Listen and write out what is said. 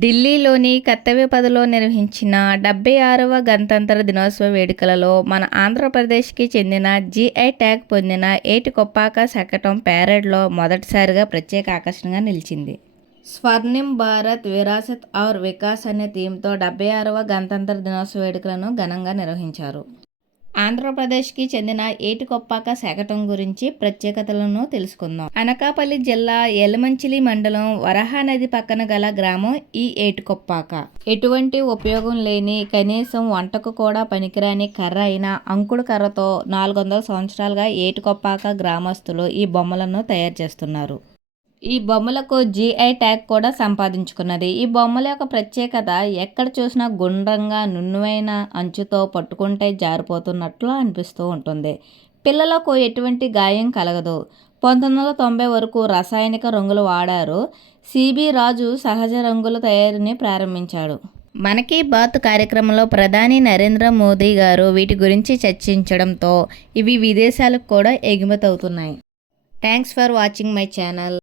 ఢిల్లీలోని కర్తవ్యపదలో నిర్వహించిన డెబ్బై ఆరవ గణతంత్ర దినోత్సవ వేడుకలలో మన ఆంధ్రప్రదేశ్కి చెందిన జిఐ ట్యాగ్ పొందిన ఏటికొప్పాక శకటం ప్యారెడ్లో మొదటిసారిగా ప్రత్యేక ఆకర్షణగా నిలిచింది. స్వర్ణిం భారత్ విరాసత్ ఔర్ వికాస్ అనే థీమ్తో డెబ్బై ఆరవ గణతంత్ర దినోత్సవ వేడుకలను ఘనంగా నిర్వహించారు. ఆంధ్రప్రదేశ్కి చెందిన ఏటికొప్పాక శకటం గురించి ప్రత్యేకతలను తెలుసుకుందాం. అనకాపల్లి జిల్లా ఎలమంచిలి మండలం వరహా నది పక్కన గల గ్రామం ఈ ఏటికొప్పాక. ఎటువంటి ఉపయోగం లేని కనీసం వంటకు కూడా పనికిరాని కర్ర అయిన అంకుడు కర్రతో నాలుగు వందల సంవత్సరాలుగా ఏటికొప్పాక గ్రామస్తులు ఈ బొమ్మలను తయారు చేస్తున్నారు. ఈ బొమ్మలకు జీఐ ట్యాగ్ కూడా సంపాదించుకున్నది. ఈ బొమ్మల యొక్క ప్రత్యేకత ఎక్కడ చూసినా గుండ్రంగా నున్నువైన అంచుతో పట్టుకుంటే జారిపోతున్నట్లు అనిపిస్తూ ఉంటుంది. పిల్లలకు ఎటువంటి గాయం కలగదు. పంతొమ్మిది వందల తొంభై వరకు రసాయనిక రంగులు వాడారు. సిబి రాజు సహజ రంగుల తయారీని ప్రారంభించాడు. మనకి బాత్ కార్యక్రమంలో ప్రధాని నరేంద్ర మోదీ గారు వీటి గురించి చర్చించడంతో ఇవి విదేశాలకు కూడా ఎగుమతి అవుతున్నాయి thanks for watching my channel.